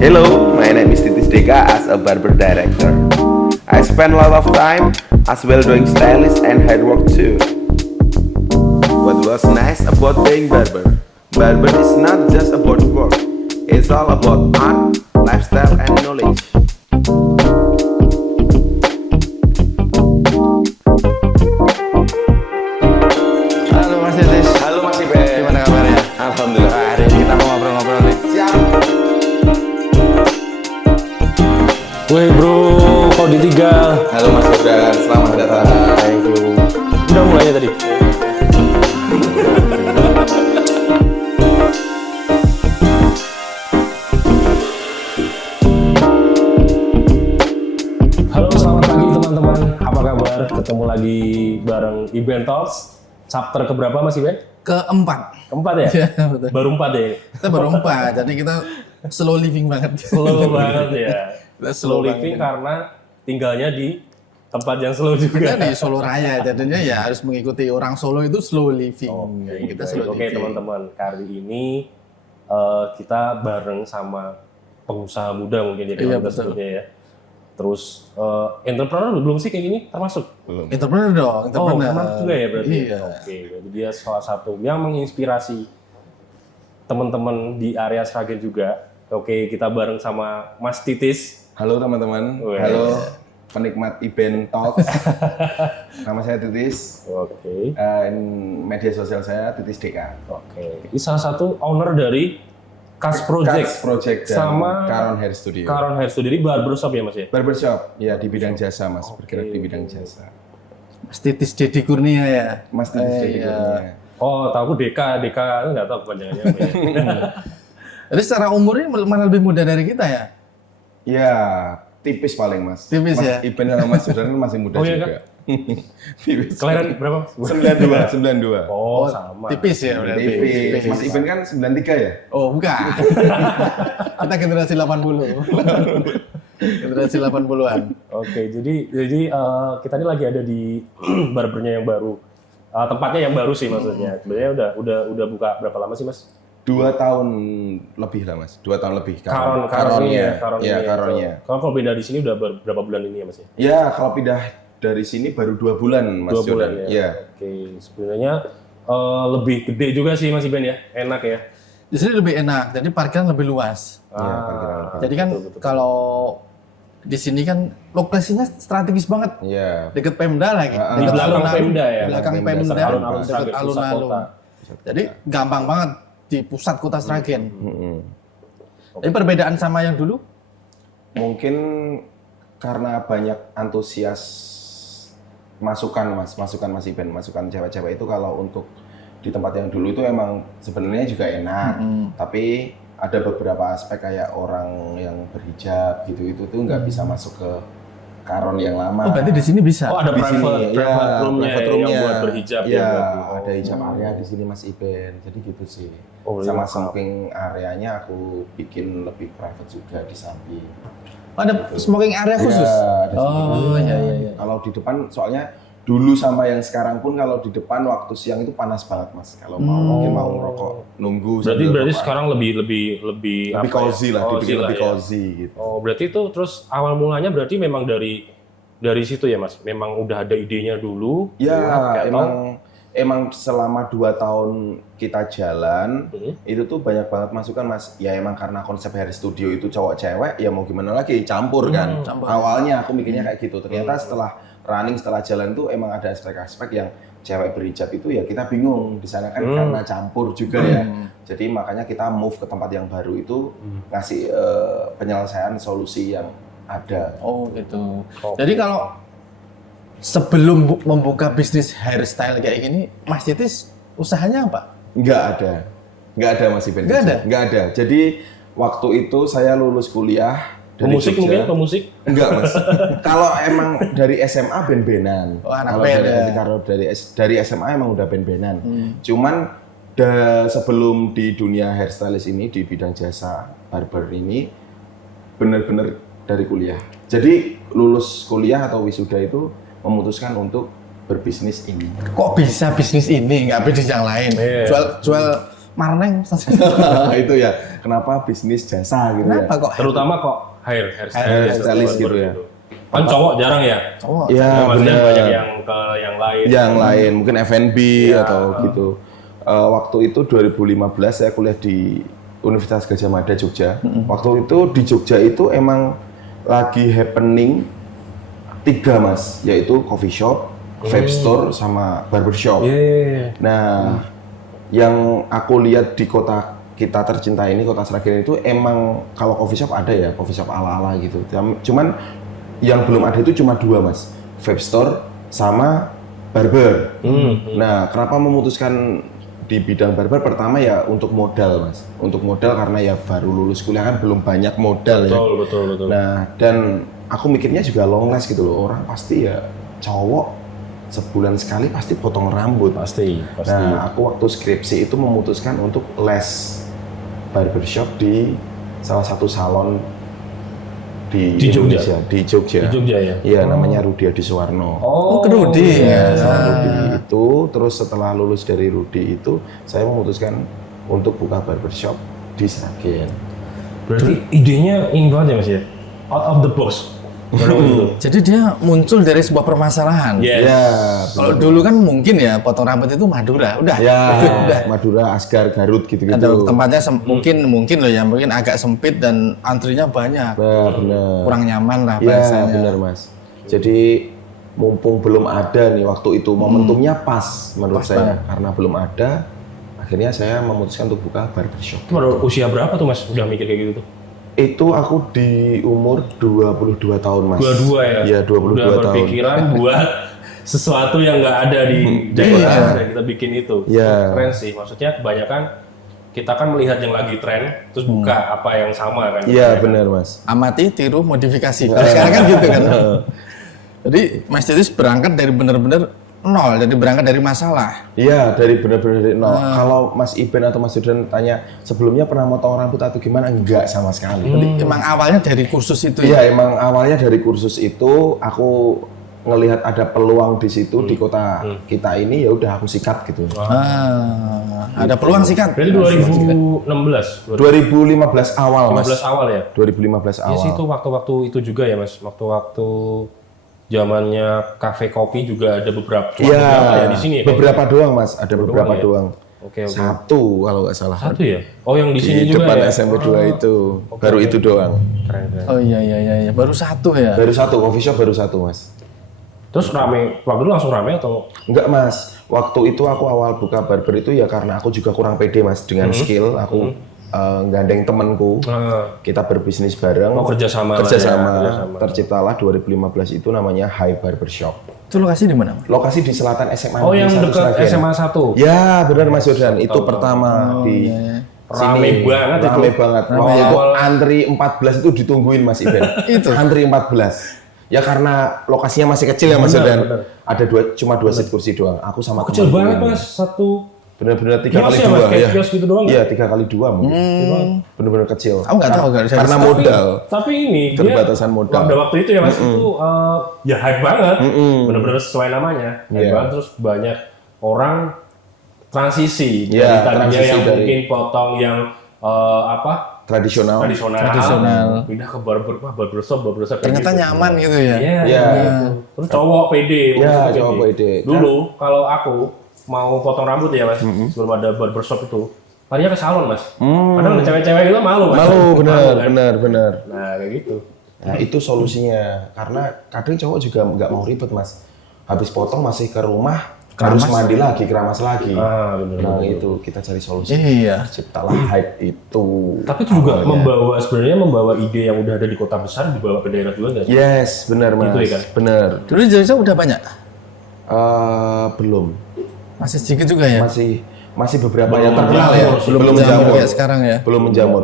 Hello, my name is Titis Deka as a barber director. I spend a lot of time as well doing stylist and hair work too. What was nice about being barber? Barber is not just about work. It's all about art, lifestyle, and knowledge. Halo Mas Titis. Halo Mas Iben. Gimana kabarnya? Alhamdulillah. Hari ini kita mau ngobrol-ngobrol nih. Siap. Woi bro, kok ditinggal? Halo Mas Gibran, selamat datang. Thank you. Udah mulai ya tadi? Halo, selamat pagi teman-teman. Apa kabar? Ketemu lagi bareng Iben Talks. Chapter keberapa Mas Iben? Keempat. Keempat ya? Iya, betul. Baru 4 ya? Kita berempat, jadi kita slow living banget. Slow banget ya. Kita Slow living karena tinggalnya di tempat yang slow juga. Kita di Solo Raya, jadinya ya harus mengikuti orang Solo itu slow living. Kita slow Oke living. teman-teman, kali ini kita bareng sama pengusaha muda mungkin ya Iya, kita betul. sebutnya ya. Terus entrepreneur belum sih kayak gini termasuk? Belum. Entrepreneur dong, Oh, entrepreneur. termasuk juga ya berarti. Iya. Oke, jadi dia salah satu yang menginspirasi teman-teman di area Sragen juga. Oke, kita bareng sama Mas Titis. Halo teman-teman. Weh. Halo penikmat Iben Talks. Nama saya Titis. Oke. Media sosial saya Titis Deka. Oke. Ini salah satu owner dari Kas Project. Kas Project dan Sama Karon Hair Studio. Karon Hair Studio, ini barbershop ya Mas ya? Barbershop, ya di bidang jasa mas, bergerak di bidang jasa. Mas Titis Dedi Kurnia ya. Mas Titis Deka. Iya. Oh, tahu aku Deka nggak tahu kepanjangannya apa ya. Jadi secara umurnya malah lebih muda dari kita ya. Ya, tipis paling mas. Tipis mas ya? Iben sama Mas Gibran masih muda Oh, iya, juga. Tipis. Kelahiran berapa? 92. Oh, sama. Tipis ya berarti. Tipis. Mas Iben kan 93 ya? Oh, bukan. Kita generasi 80. Generasi 80-an. Oke, jadi kita ini lagi ada di barbernya yang baru. Tempatnya yang baru sih maksudnya. Sebenarnya udah buka berapa lama sih, Mas? 2 tahun lebih lah mas, 2 tahun lebih. Karonnya. Karonnya. Kalau pindah di sini udah berapa bulan ini ya, Mas ya? Ya, kalau pindah dari sini baru 2 bulan mas. 2 bulan Jordan. ya. Ya. Oke, sebenarnya lebih gede juga sih Mas Iben ya. Enak ya. Di sini lebih enak, jadi parkiran lebih luas. parkiran lebih. Jadi kan betul. kalau di sini kan lokasinya strategis banget, Iya. deket Pemda lagi, Di belakang Pemda ya. di belakang Pemda, Pemda, alun-alun deket Sragen, pusat alun-alun. kota. Jadi gampang banget di pusat kota Sragen. Mm-mm. Tapi perbedaan sama yang dulu, Mungkin karena banyak antusias masukan mas Iben, masukan cewek-cewek itu kalau untuk di tempat yang dulu itu emang sebenarnya juga enak, tapi ada beberapa aspek kayak orang yang berhijab gitu itu tuh nggak bisa masuk ke Karon yang lama. oh berarti di sini bisa. Oh, ada Di private sini, ya, room-nya private ya, room-nya. yang buat berhijab ya Ya, berarti. ada hijab area di sini Mas Iben. Jadi gitu sih. Oh, iya, Sama lengkap. smoking areanya aku bikin lebih private juga di samping. Oh, ada smoking area khusus. Ya, ada Oh smoking iya area. iya iya. Kalau di depan soalnya dulu sama yang sekarang pun kalau di depan waktu siang itu panas banget Mas. Kalau mungkin mau ngerokok nunggu. Berarti sambil rokok. sekarang lebih lebih apa cozy ya? lah, dibikin lebih ya. cozy gitu. Oh, berarti itu terus awal mulanya berarti memang dari situ ya, Mas. Memang udah ada idenya dulu. Ya, kayak emang selama 2 tahun kita jalan, Hmm. itu tuh banyak banget masukan Mas. Ya emang karena konsep hair studio itu cowok cewek, ya mau gimana lagi, campur kan. campur. Awalnya aku mikirnya kayak gitu, ternyata setelah running, setelah jalan tuh emang ada aspek-aspek yang cewek berhijab itu ya kita bingung. Di sana kan karena campur juga ya. Jadi makanya kita move ke tempat yang baru itu, ngasih penyelesaian solusi yang ada. Oh gitu. Oke. Jadi kalau sebelum membuka bisnis hairstyle kayak gini, Mas Titis usahanya apa? Nggak ada Mas Iben. Nggak ada? Nggak ada. Jadi waktu itu saya lulus kuliah dari pemusik Jogja. mungkin, pemusik. Enggak Mas. Kalau emang dari SMA ben-benan. Oh, anak Kalau band dari, ya. kalau dari SMA emang udah ben-benan. Cuman sebelum di dunia hairstylist ini di bidang jasa barber ini bener-bener dari kuliah. Jadi lulus kuliah atau wisuda itu memutuskan untuk berbisnis ini. Kok bisa bisnis ini nggak bisnis yang lain? Iya. Jual marneng. Itu ya, kenapa bisnis jasa gitu Kenapa ya? kok? Terutama kok Hairstylist gitu ya. Kan cowok jarang ya. Cowok. Ya, Maksudnya bener. banyak yang ke yang lain. Yang lain, mungkin F&B Ya. atau gitu. Waktu itu 2015 saya kuliah di Universitas Gadjah Mada Jogja. Waktu itu di Jogja itu emang lagi happening 3 mas, yaitu coffee shop, vape store, sama barbershop. Iya. Nah, yang aku lihat di kota kita tercinta ini, kota Sragen itu emang kalau coffee shop ada ya, coffee shop ala-ala gitu. Cuman yang belum ada itu cuma 2 mas, vape store sama barber. Nah, kenapa memutuskan di bidang barber? Pertama ya untuk modal mas, untuk modal karena ya baru lulus kuliah kan belum banyak modal ya. Betul. Nah, dan aku mikirnya juga long last gitu loh, orang pasti ya cowok sebulan sekali pasti potong rambut. Pasti. Nah, aku waktu skripsi itu memutuskan untuk les barbershop di salah satu salon di Jogja? Indonesia, di Jogja. Di Jogja ya? Iya, namanya Rudi Adiswarno. Oh, ke Rudi. Iya, Ya. salon Rudi itu, terus setelah lulus dari Rudi itu, saya memutuskan untuk buka barbershop di Sragen. Berarti idenya ini banget ya mas ya? Out of the box. Jadi dia muncul dari sebuah permasalahan. Yes. Ya, Kalau dulu kan mungkin ya potong rambut itu Madura, udah. ya, udah. Madura, Asgar, Garut gitu-gitu. Ada tempatnya mungkin loh ya, mungkin agak sempit dan antrinya banyak. Benar. Kurang nyaman lah Iya, bahasanya. benar mas. Jadi mumpung belum ada nih waktu itu, momentumnya pas menurut saya. Karena belum ada, akhirnya saya memutuskan untuk buka barbershop. Itu pada usia berapa tuh mas udah mikir kayak gitu tuh? Itu aku di umur 22 tahun mas. 22 ya? Iya, 22 udah tahun. berpikiran buat sesuatu yang nggak ada di Jakarta, kita bikin itu. Iya. Keren sih, maksudnya kebanyakan kita kan melihat yang lagi tren, terus buka apa yang sama kan. Iya, benar mas. Amati, tiru, modifikasi. Sekarang kan gitu kan. Jadi Mas Titis berangkat dari benar-benar nol, jadi berangkat dari masalah. Iya, dari benar-benar dari nol. Kalau Mas Iben atau Mas Yudan tanya, sebelumnya pernah motong rambut atau gimana? Enggak sama sekali. Jadi emang awalnya dari kursus itu ya. Iya, emang awalnya dari kursus itu aku ngelihat ada peluang di situ di kota kita ini, ya udah aku sikat gitu. Ada peluang sih kan. Berarti 2016, 2015 awal mas. 2015 awal ya? 2015 Iya awal. sih itu waktu-waktu itu juga ya mas, waktu-waktu zamannya kafe kopi juga ada beberapa ya di sini ya? beberapa doang mas, ada beberapa ya? doang. Oke. Satu kalau nggak salah. Satu ya? Oh yang di sini Di juga depan ya? SMP 2 itu, baru itu doang. Keren. Oh iya, baru satu ya. Baru satu, coffee shop baru satu mas. Terus rame, waktu itu langsung rame atau? Enggak mas, waktu itu aku awal buka barber itu ya karena aku juga kurang pede mas dengan skill. Aku gandeng temanku, kita berbisnis bareng. Oh kerjasama. Kerjasama. Terciptalah 2015 itu namanya High Barbershop. Itu lokasi di mana? Lokasi di selatan SMA. Oh yang 1 dekat Sragen. SMA 1? Ya benar Mas Yodan, itu pertama di Rame banget itu. Rame banget. Waktu itu antri 14 itu ditungguin Mas Iben. Itu? Antri 14. Ya karena lokasinya masih kecil ya Mas Yodan. Ada cuma 2 seat kursi doang. Aku sama Kecil temanku banget yang- mas, satu Bener-bener 3 kios kali ya 2 mas, ya. kayak kios gitu doang. Iya 3 kali 2 mungkin. Bener-bener kecil. Aku nggak tahu kan. Karena modal. Tapi ini Keterbatasan modal. Pada waktu itu ya mas itu ya hype banget, bener-bener sesuai namanya, hype Iya. banget. Terus banyak orang transisi Iya, dari tadinya transisi yang dari- mungkin potong yang Tradisional. tradisional, pindah ke barbershop kayak Ternyata gitu. nyaman gitu ya. Iya. Iya. gitu. Terus cowok pede. Iya, maksudnya cowok pede. Dulu kalau aku mau potong rambut ya mas, sebelum ada barbershop itu, tadinya ke salon mas. Padahal cewek-cewek itu malu mas. Malu, kan? benar. Nah kayak gitu. Nah itu solusinya, karena kadang cowok juga nggak mau ribet mas. Habis potong masih ke rumah, harus mandi lagi, keramas lagi. Bener. Nah itu kita cari solusi. Iya. Ciptalah hype itu. Tapi itu juga sebenarnya membawa ide yang udah ada di kota besar dibawa ke daerah juga nggak sih? Yes, benar mas. Gitu ya kan? Benar. Dulu di Jogja udah banyak. Belum, Masih sedikit juga ya. masih beberapa yang Belum terkenal ya. menjamur, belum menjamur kayak sekarang ya. Belum menjamur.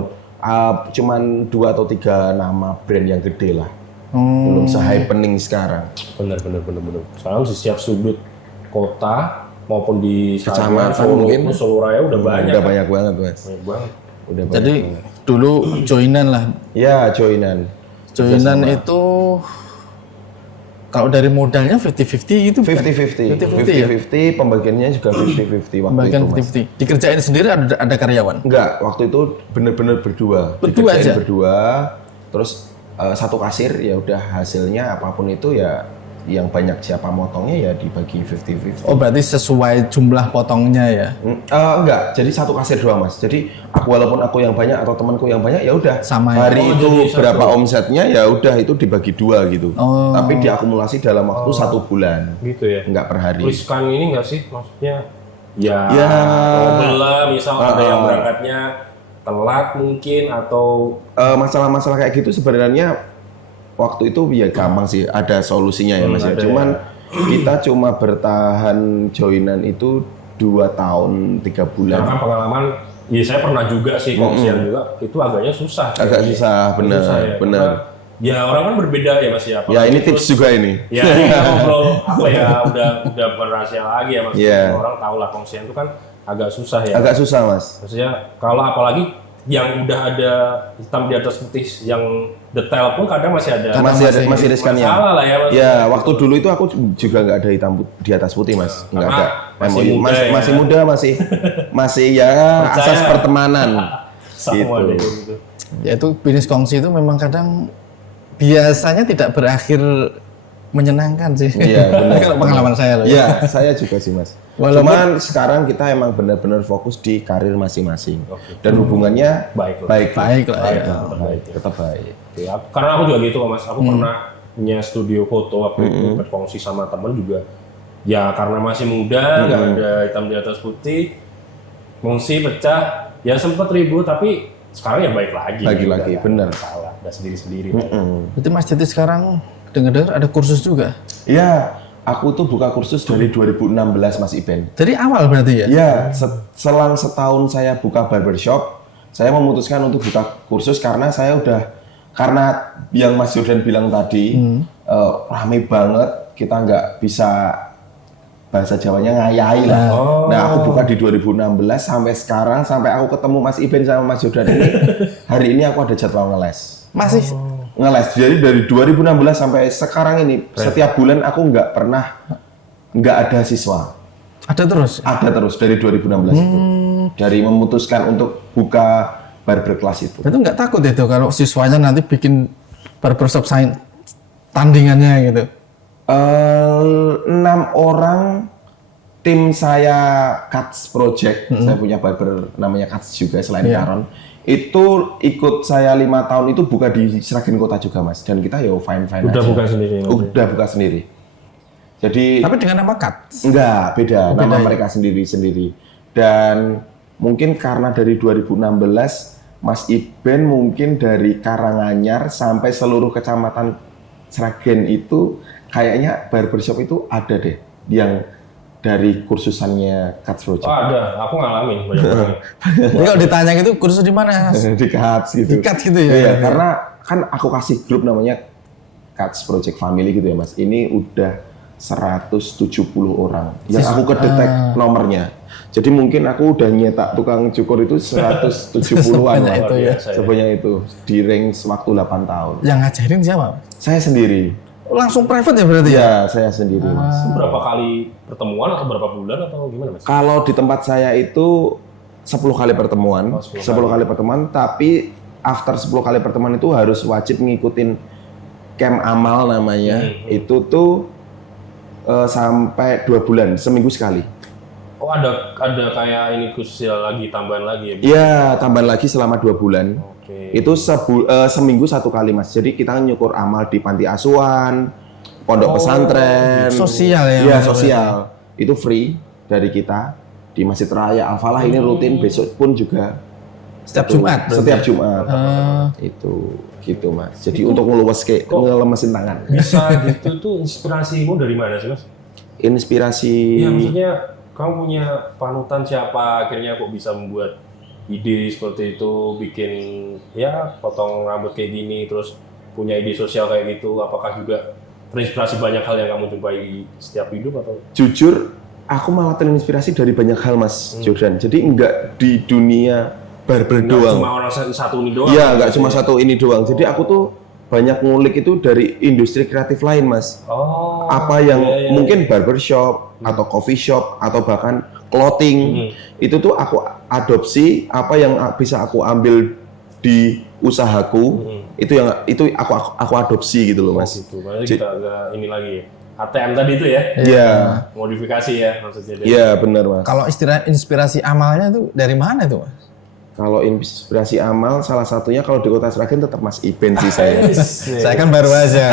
Cuman 2 atau 3 nama brand yang gede lah. Belum se-happening sekarang. Bener. Sekarang di setiap sudut kota maupun di Kecamatan Solo, mungkin. Solo Raya udah banyak. Udah banyak banget mas. Banyak banget. Udah banyak. Jadi dulu joinan lah. Ya joinan. Joinan itu kalau dari modalnya 50-50 itu 50-50, 50-50, pembagiannya juga 50-50 waktu bagian itu, Mas. 50. Dikerjain sendiri ada karyawan? Enggak, waktu itu bener-bener berdua. Berdua Dikerjain aja? Berdua, terus satu kasir, ya udah hasilnya apapun itu ya yang banyak siapa motongnya ya dibagi 50-50. Oh berarti sesuai jumlah potongnya ya? Enggak, jadi satu kasir doang, Mas. Jadi walaupun aku yang banyak atau temanku yang banyak ya udah Sama ya? hari Oh, itu jadi satu. berapa omsetnya ya udah itu dibagi 2 gitu. Oh. Tapi diakumulasi dalam waktu 1 bulan, Gitu ya. enggak per hari. Riskan ini nggak sih maksudnya? Ya, Ya. trouble lah, misal ada yang berangkatnya telat mungkin atau Masalah-masalah kayak gitu sebenarnya waktu itu ya gampang sih, ada solusinya ya Mas ya. ada Cuman kita cuma bertahan joinan itu 2 tahun 3 bulan. karena pengalaman, ya saya pernah juga sih kongsian juga, itu agaknya susah. Agak susah, benar, Susah ya, benar. karena ya orang kan berbeda ya Mas ya. Ya ini Apalagi tips juga ini. Ya kita ngobrol apa ya udah berahasia lagi ya Mas. Iya. Orang tahu lah kongsian itu kan agak susah ya. Agak susah Mas. Maksudnya kalau apalagi yang udah ada hitam di atas putih yang detail pun kadang masih ada Masih riskannya. masalah lah ya Mas. Ya, waktu dulu itu aku juga nggak ada hitam di atas putih Mas, nggak Karena ada. masih MOU. muda ya. masih muda, masih ya Percaya. asas pertemanan. Sama gitu. deh gitu. Ya itu bisnis kongsi itu memang kadang biasanya tidak berakhir menyenangkan sih. Iya, benar. Kalau pengalaman saya loh. Iya, saya juga sih Mas. Walaupun- Cuman sekarang kita emang benar-benar fokus di karir masing-masing dan hubungannya Baik lah. Baik lah ya. tetap baik. Oke, karena aku juga gitu Mas. Aku pernah punya studio foto waktu itu berkongsi sama temen juga. Ya karena masih muda, nggak ada hitam di atas putih, kongsi pecah, ya sempet ribut tapi sekarang ya baik lagi. Lagi-lagi, Udah bener. Salah, udah sendiri-sendiri. Berarti Mas Titi sekarang dengar-dengar ada kursus juga. Iya, aku tuh buka kursus dari 2016 Mas Iben. Dari awal berarti ya? Iya, selang setahun saya buka barbershop, saya memutuskan untuk buka kursus karena karena yang Mas Jordan bilang tadi, rame banget, kita nggak bisa bahasa Jawanya ngayahi lah. Nah, aku buka di 2016 sampai sekarang, sampai aku ketemu Mas Iben sama Mas Jordan ini, hari ini aku ada jadwal ngeles. Masih Ngeles, jadi dari 2016 sampai sekarang ini, setiap bulan aku nggak ada siswa. ada terus. Ada terus dari 2016 itu. Dari memutuskan untuk buka barber class itu. Berarti nggak takut itu kalau siswanya nanti bikin barbershop tandingannya gitu. 6 orang tim saya Cuts Project, saya punya barber namanya Cuts juga selain Karon. Itu ikut saya 5 tahun itu buka di Sragen Kota juga Mas. Dan kita ya fine-fine Udah aja. buka sendiri. Udah buka sendiri. Jadi Tapi dengan nama cut. enggak, beda. Nama ya? mereka sendiri-sendiri. Dan mungkin karena dari 2016, Mas Iben mungkin dari Karanganyar sampai seluruh kecamatan Sragen itu kayaknya barbershop itu ada deh yang dari kursusannya Cuts Project. Oh ada, aku ngalamin banyak banget. Jadi kalau ditanya gitu kursus di mana? Di Cuts gitu. Di Cuts gitu ya? Iya, karena kan aku kasih grup namanya Cuts Project Family gitu ya Mas. Ini udah 170 orang yang aku kedetek nomornya. Jadi mungkin aku udah nyetak tukang cukur itu 170-an Sebanyak itu ya. Sebanyak itu di range waktu 8 tahun. Yang ngajarin siapa? Saya sendiri. Langsung private ya berarti ya? Ya, saya sendiri Mas. Berapa kali pertemuan atau berapa bulan atau gimana Mas? Kalau di tempat saya itu 10 kali pertemuan, Oh, 10 10 kali pertemuan, tapi after 10 kali pertemuan itu harus wajib ngikutin camp amal namanya. Itu tuh sampai 2 bulan, seminggu sekali. Oh ada kayak ini khusus lagi tambahan lagi ya? Iya, tambahan lagi selama 2 bulan. Oke. Itu seminggu 1 kali Mas. Jadi kita nyukur amal di panti asuhan, pondok pesantren. Sosial ya, Iya, maksudnya. sosial. Itu free dari kita di Masjid Raya Al-Falah ini rutin, besok pun juga. Setiap Itu, Jumat berarti? Setiap Jumat. Ah. Itu gitu Mas. Jadi untuk ngelemesin tangan. Bisa gitu tuh inspirasimu dari mana sih Mas? Inspirasi. Iya maksudnya kamu punya panutan siapa akhirnya kok bisa membuat ide seperti itu, bikin ya potong rambut kayak gini, terus punya ide sosial kayak gitu, apakah juga terinspirasi banyak hal yang kamu jumpai di setiap hidup atau? Jujur, aku malah terinspirasi dari banyak hal Mas Jordan. Jadi enggak di dunia barber Nggak doang. cuma orang satu ini doang. Iya, nggak cuma satu ini doang. Jadi aku tuh banyak ngulik itu dari industri kreatif lain, Mas. Oh. Apa yang iya, iya, mungkin barbershop atau coffee shop atau bahkan clothing itu tuh aku adopsi, apa yang bisa aku ambil di usahaku itu aku adopsi gitu loh, Oh, Mas. gitu. Berarti kita agak ini lagi ya. ATM tadi itu ya. Iya. Modifikasi ya maksudnya. Iya, benar, Mas. Kalau istilah inspirasi amalnya tuh dari mana tuh, Mas? Kalau inspirasi amal salah satunya kalau di Kota Sragen tetap Mas Iben sih saya. Saya kan baru aja.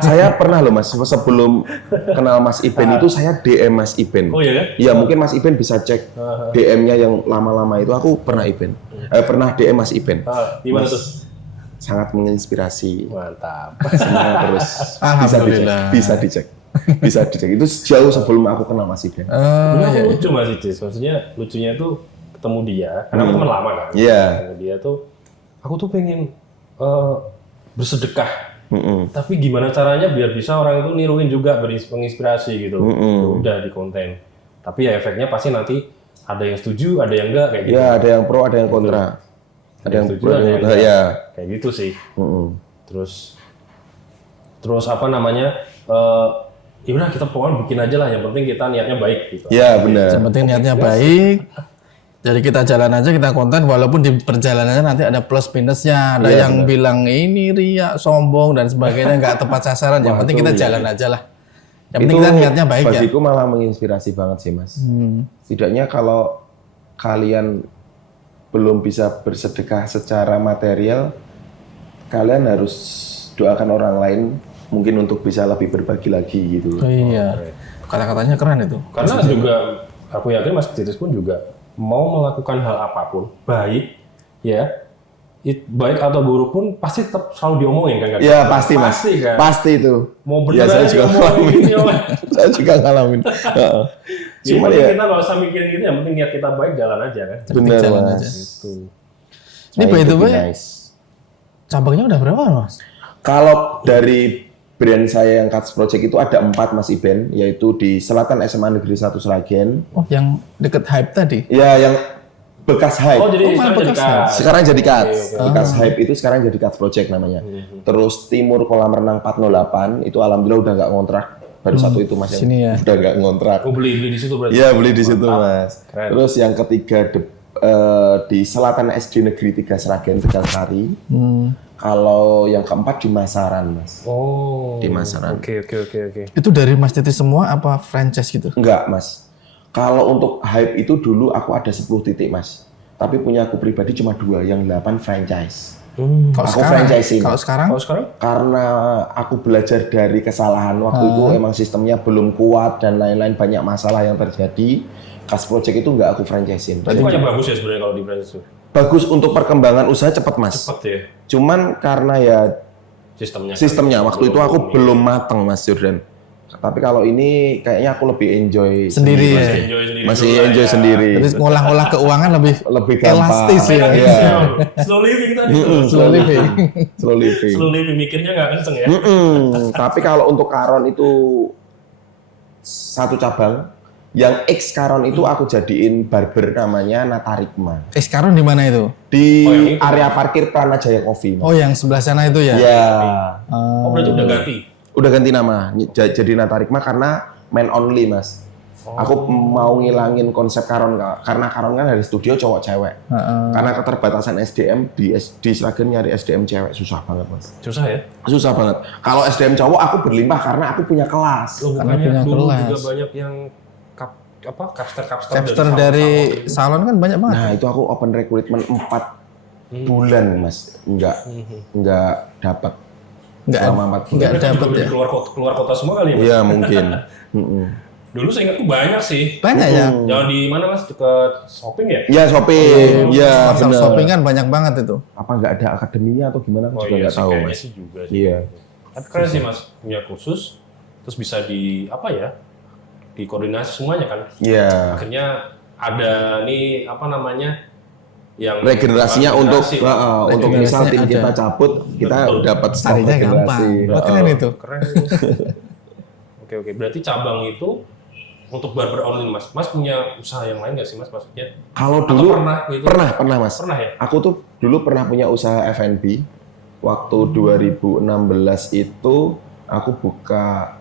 Saya pernah loh Mas, sebelum kenal Mas Iben itu saya DM Mas Iben. Oh iya kan? Iya, mungkin Mas Iben bisa cek DM-nya yang lama-lama itu aku pernah Iben. Pernah DM Mas Iben. Gimana Mas, tuh? Sangat menginspirasi. Mantap. Semangat terus. Alhamdulillah. Bisa dicek. Bisa dicek. Itu jauh sebelum aku kenal Mas Iben. Ini aku lucu Mas Icis. Maksudnya lucunya tuh ketemu dia, karena aku teman lama kan. Iya. Ketemu dia tuh, aku tuh pengen bersedekah. Tapi gimana caranya biar bisa orang itu niruin juga, menginspirasi gitu. Ya udah di konten. Tapi ya efeknya pasti nanti ada yang setuju, ada yang enggak kayak gitu. Ya, ada yang pro, ada yang kontra. Ada yang setuju, pro, ada yang ada enggak. ya. Kayak gitu sih. Terus apa namanya? Ya udah kita pokoknya bikin aja lah. Yang penting kita niatnya baik gitu. Ya, benar. Yang penting niatnya baik. Jadi kita jalan aja, kita konten, walaupun di perjalanannya nanti ada plus minusnya. Ada yang bilang ini riak, sombong dan sebagainya, nggak tepat sasaran. Yang penting kita jalan aja lah. Yang penting kita niatnya baik ya. Bagiku malah menginspirasi banget sih Mas. Setidaknya kalau kalian belum bisa bersedekah secara material, kalian harus doakan orang lain mungkin untuk bisa lebih berbagi lagi gitu. Oh, iya. Kata-katanya keren itu. Karena juga aku yakin Mas Titis pun juga mau melakukan hal apapun, baik ya, baik atau buruk pun pasti tetap selalu diomongin kan? Iya pasti Mas, kan? pasti itu. Mau Ya, saya juga ngalamin. ini, Saya juga ngalamin. Heeh. Jadi Cuma penting ya kita nggak usah mikirin gitu, yang penting niat kita baik, jalan aja kan. benar jalan Mas. aja. Gitu. Ini by the way, nice. cabangnya udah berapa Mas? Kalau dari brand saya yang Cuts Project itu ada 4 Mas Iben, yaitu di Selatan SMA Negeri 1 Sragen. Oh yang deket hype tadi? Ya yang bekas hype. Oh jadi malah sekarang jadi bekas kas. Sekarang jadi Cuts. Oke. Bekas hype itu sekarang jadi Cuts Project namanya. Terus Timur Kolam Renang 408 itu alhamdulillah udah nggak ngontrak. Baru satu itu Mas yang sini ya. udah nggak ngontrak. Aku beli di situ berarti. Iya beli di situ Mas. Keren. Terus yang ketiga di Selatan SD Negeri 3 Sragen Tegalsari. Kalau yang keempat di Masaran Mas. Oh. Di Masaran. Oke. Itu dari Mas Titis semua apa franchise gitu? Enggak Mas. Kalau untuk hype itu dulu aku ada 10 titik Mas. Tapi punya aku pribadi cuma 2, yang 8 franchise. Kalau Aku franchising. Kalau sekarang? Kalau sekarang? Karena aku belajar dari kesalahan waktu itu emang sistemnya belum kuat dan lain-lain, banyak masalah yang terjadi. Cuts Project itu nggak aku franchising. Itu banyak bagus ya sebenarnya kalau di brand itu. Bagus untuk perkembangan usaha cepat Mas. Cepet ya Cuman karena ya sistemnya. waktu itu aku belum mateng Mas Jordan. Tapi kalau ini kayaknya aku lebih enjoy Sendiri ya? Masih enjoy sendiri. Terus ngolah-ngolah keuangan lebih gampang. elastis ya? Iya. Slow living tadi. Slow living. Slow living. Slow living mikirnya nggak kenceng ya. Tapi kalau untuk Karon itu satu cabang. Yang X Karon itu aku jadiin barber namanya Natarikma. Sekarang di mana itu? Di yang itu. area parkir Pranajaya Coffee. Oh yang sebelah sana itu ya? Ya, Oh berarti udah ganti. udah ganti nama. Jadi Natarikma karena man only Mas. Aku mau ngilangin konsep Karon karena Karon kan dari studio cowok cewek. Karena keterbatasan SDM di Sragen nyari SDM cewek susah banget Mas. Susah ya? Susah banget. Kalau SDM cowok aku berlimpah karena aku punya kelas. Loh, Karena bukannya punya dulu kelas. juga banyak yang kapster Capster dari salon kan banyak banget. Nah, itu aku open recruitment 4 bulan, Mas. Enggak dapat. Selama 4 bulan. Enggak dapat ya? Keluar kota semua kali ya? Mas? Iya, mungkin. Dulu saya ingat tuh banyak sih. Banyak ya? Jangan di mana Mas? Dekat shopping ya? Iya, shopping. Iya, Pasar benar. shopping kan banyak banget itu. Apa enggak ada akademinya atau gimana? Aku juga enggak tahu, kayaknya Mas. sih juga sih. Iya. Tapi keren sih Mas, punya kursus, terus bisa dikoordinasi semuanya kan. Iya. Akhirnya ada nih yang Regenerasinya untuk misal tim Regenerasinya kita ada. cabut, kita Betul. dapat staff Carinya gampang. regenerasi. Wah, keren itu. keren. Oke, berarti cabang itu untuk barber online Mas. Mas punya usaha yang lain nggak sih Mas maksudnya? Kalau Atau dulu pernah gitu? pernah Mas. Pernah ya? Aku tuh dulu pernah punya usaha F&B. waktu 2016 itu aku buka.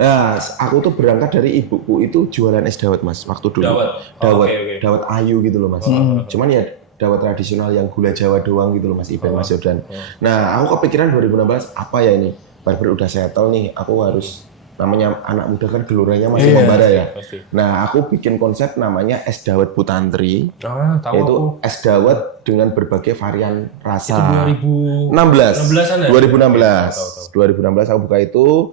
Nah, aku tuh berangkat dari ibuku itu jualan es dawet mas waktu dulu. Dawet Ayu gitu loh mas. Cuman ya dawet tradisional yang gula Jawa doang gitu loh mas Iben, Mas Jordan. Nah aku kepikiran 2016 apa ya ini, barber udah settle nih, aku harus, namanya anak muda kan geloranya masih membara ya. Nah aku bikin konsep namanya es dawet Bu Tantri. Itu es dawet dengan berbagai varian rasa. Itu 2016 2016 aku buka itu.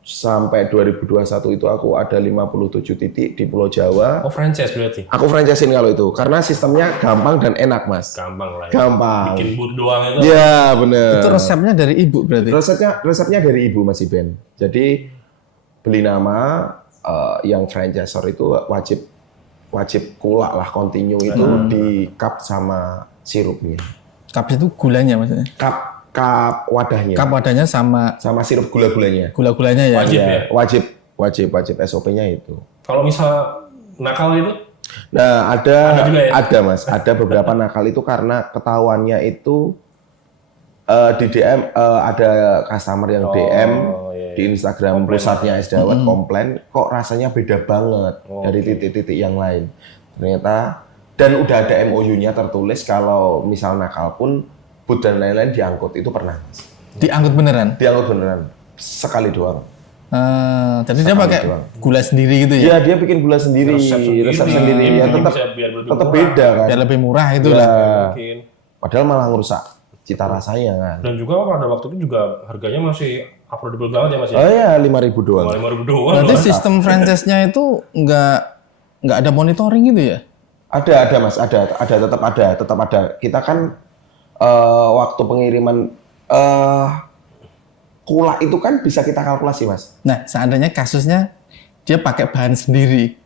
Sampai 2021 itu aku ada 57 titik di Pulau Jawa. Oh franchise berarti? Aku franchisein kalau itu, karena sistemnya gampang dan enak mas. Gampang lah ya. Gampang. Bikin booth doang itu. Iya bener. Itu resepnya dari ibu berarti? Resepnya dari ibu Mas Iben. Jadi beli nama yang franchisor itu wajib kulak lah, continue itu di cup sama sirupnya. Cup itu gulanya maksudnya? Cup wadahnya. Cup wadahnya sama sirup gula-gulanya. Gula-gulanya ya. Wajib SOP-nya itu. Kalau misal nakal itu? Nah, ada juga ya? Ada Mas, ada beberapa nakal itu karena ketahuannya itu di DM ada customer yang DM di Instagram pusatnya es dawet komplain kok rasanya beda banget dari titik-titik yang lain. Ternyata dan udah ada MOU-nya tertulis kalau misal nakal pun booth dan lain-lain diangkut, itu pernah. Diangkut beneran? Diangkut beneran. Sekali doang. Jadi dia pakai gula sendiri gitu ya? Iya, dia bikin gula sendiri, resep sendiri. Ya tetap beda kan. Biar lebih murah itu lah. Padahal malah ngerusak cita rasanya kan. Dan juga pada waktu itu juga harganya masih affordable banget ya Mas ya? Oh iya, 5.000 doang. 5.000 doang. Berarti sistem franchise-nya itu nggak ada monitoring gitu ya? Ada Mas, tetap ada. Kita kan waktu pengiriman kulak itu kan bisa kita kalkulasi Mas. Nah, seandainya kasusnya dia pakai bahan sendiri,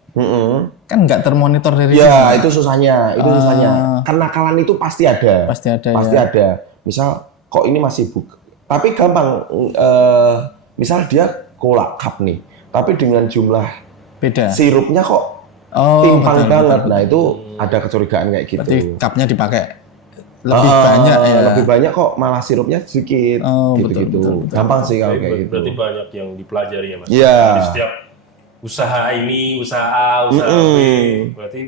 kan nggak termonitor dari ya, itu susahnya. Kenakalan itu pasti ada. Pasti ada. Misal, kok ini masih buka. Tapi gampang, misal dia kulak cup nih, tapi dengan jumlah beda. Sirupnya kok timpang banget. Nah, itu ada kecurigaan kayak gitu. Berarti cupnya dipakai lebih banyak ya. Lebih banyak kok, malah sirupnya sedikit. Betul. Gampang sih kalau kayak gitu. Berarti banyak yang dipelajari ya Mas? Iya. Di setiap usaha ini, usaha A, usaha B. Berarti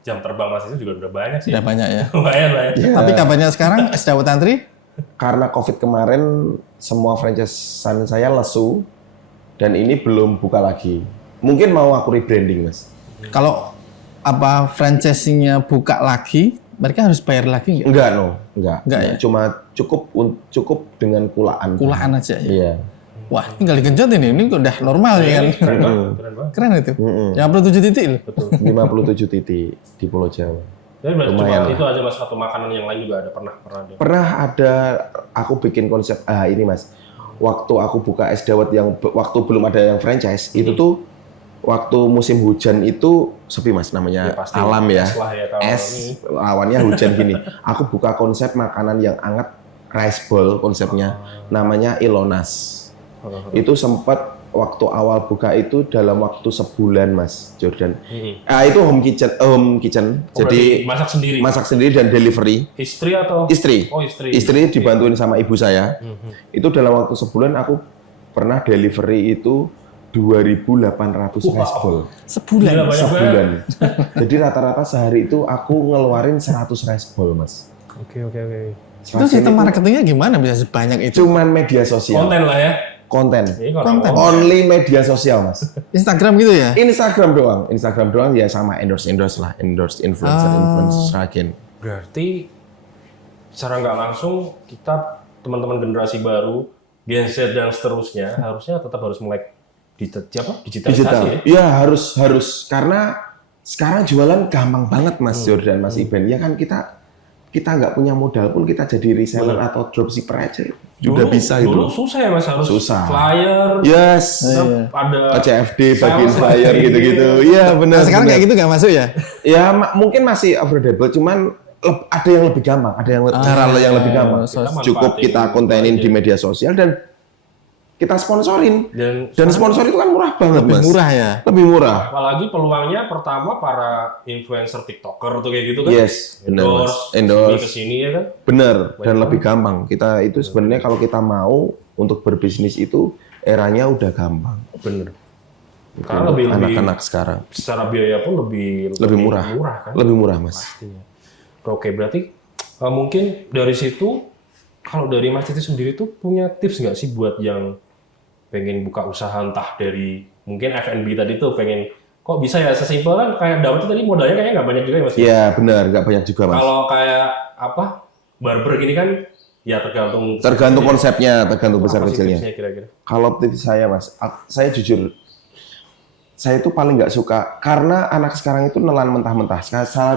jam terbang Mas itu juga udah banyak sih. Udah banyak ya. Lumayan lah ya. Yeah. Tapi kabarnya sekarang es dawet Tantri? Karena COVID kemarin, semua franchise-an saya lesu. Dan ini belum buka lagi. Mungkin mau aku rebranding Mas. Kalau franchising-nya buka lagi, mereka harus bayar lagi nggak? Enggak ya? Cuma cukup dengan kulaan. Kulaan aja ya? Iya. Wah, tinggal digenjot ini udah normal ya kan? Keren banget. Keren itu. Yang 57 titik loh. Betul. 57 titik di Pulau Jawa. Jadi berarti cuma itu aja Mas, satu makanan yang lain juga ada pernah ada. Pernah ada, aku bikin konsep ini Mas. Waktu aku buka es dawet yang waktu belum ada yang franchise, itu tuh waktu musim hujan itu sepi Mas, namanya ya, alam ya. Es lawannya hujan gini. Aku buka konsep makanan yang hangat, rice bowl konsepnya. Namanya Ilonas. Itu sempat waktu awal buka itu dalam waktu sebulan Mas Jordan. Itu home kitchen. Jadi masak sendiri dan delivery. Istri atau? Istri. Oh, istri. Istri dibantuin sama ibu saya. Itu dalam waktu sebulan aku pernah delivery itu 2.800 rice bowl. Sebulan. Jadi rata-rata sehari itu aku ngeluarin 100 rice bowl Mas. Oke. Itu sistem marketingnya gimana bisa sebanyak itu? Cuman media sosial. Konten lah ya. Konten. Only media sosial Mas. Instagram gitu ya? Instagram doang ya, sama endorse lah, endorse influencer agen. Berarti secara nggak langsung kita teman-teman generasi baru, Gen Z dan seterusnya harusnya tetap harus melek digitalisasi ya? Iya harus karena sekarang jualan gampang banget Mas Jordan, Mas Iben. Ya kan kita nggak punya modal pun kita jadi reseller atau dropshipper aja udah bisa gitu. Dulu susah ya Mas, harus flyer. Yes. Ada CFD bagian flyer gitu-gitu. Iya benar. Nah, sekarang kayak gitu nggak masuk ya? Ya mungkin masih affordable, cuman ada yang lebih gampang, ada yang cara yang lebih gampang. Cukup kita kontenin di media sosial dan kita sponsorin. Dan sekarang sponsor itu kan murah banget, Lebih Mas. murah ya. Lebih murah. apalagi peluangnya pertama para influencer TikToker tuh kayak gitu kan. Yes, benar, Mas. Endorse. Kesini ya kan. Bener, dan lebih gampang. Kita itu sebenarnya kalau kita mau untuk berbisnis itu eranya udah gampang. Bener. Untuk Karena lebih anak-anak sekarang secara biaya pun lebih murah. kan. Lebih murah, Mas. Pastinya. Oke, berarti mungkin dari situ kalau dari Mas Titi sendiri tuh punya tips nggak sih buat yang pengen buka usaha entah dari mungkin F&B tadi tuh pengen kok bisa ya sesimpel kan kayak Daud tadi modalnya kayaknya nggak banyak juga ya Mas? Iya, benar, nggak banyak juga, Mas. Kalau kayak apa barber gini kan ya Tergantung konsepnya, tergantung Apa besar sih kecilnya. tipsnya kira-kira? Kalau tips saya, Mas, saya jujur, saya tuh paling nggak suka karena anak sekarang itu nelan mentah-mentah.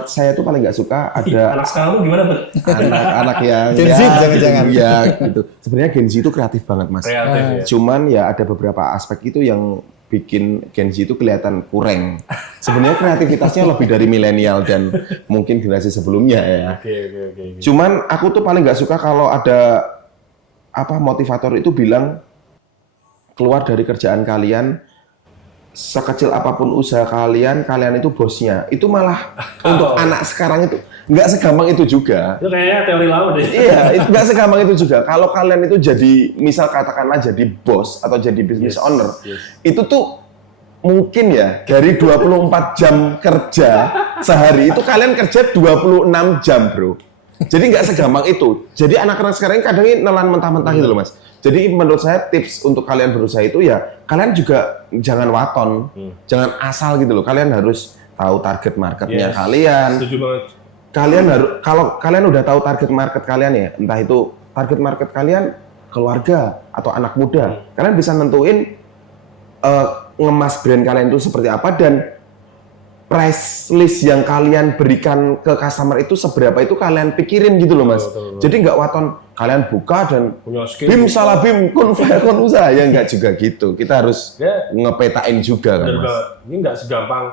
Saya tuh paling nggak suka ada Anak sekarang tuh gimana tuh? anak-anak yang Gen Z jangan-jangan. ya gitu. Sebenarnya Gen Z itu kreatif banget, Mas. Kreatif ya. Cuman ya ada beberapa aspek itu yang bikin Gen Z itu kelihatan kurang. Sebenarnya kreativitasnya lebih dari milenial dan mungkin generasi sebelumnya ya. Oke. Cuman aku tuh paling nggak suka kalau ada motivator itu bilang keluar dari kerjaan kalian sekecil apapun usaha kalian itu bosnya. Itu malah untuk anak sekarang itu nggak segampang itu juga. Itu kayaknya teori lama deh. Iya, itu nggak segampang itu juga. Kalau kalian itu jadi, misal katakanlah jadi bos atau jadi business owner, itu tuh mungkin ya dari 24 jam kerja sehari itu kalian kerja 26 jam, bro. Jadi nggak segampang itu. Jadi anak-anak sekarang kadang ini nelan mentah-mentah gitu loh, Mas. Jadi menurut saya tips untuk kalian berusaha itu ya kalian juga jangan waton, jangan asal gitu loh. Kalian harus tahu target marketnya kalian. Setuju banget. Kalian harus, kalau kalian udah tahu target market kalian ya, entah itu target market kalian keluarga atau anak muda, kalian bisa nentuin ngemas brand kalian itu seperti apa dan price list yang kalian berikan ke customer itu seberapa itu kalian pikirin gitu loh, Mas. Betul. Jadi nggak waton kalian buka dan Punya skill. bim salah bim kun fayakun usaha ya nggak juga gitu. Kita harus Ya. ngepetain juga kan, Bener Mas. banget. Ini nggak segampang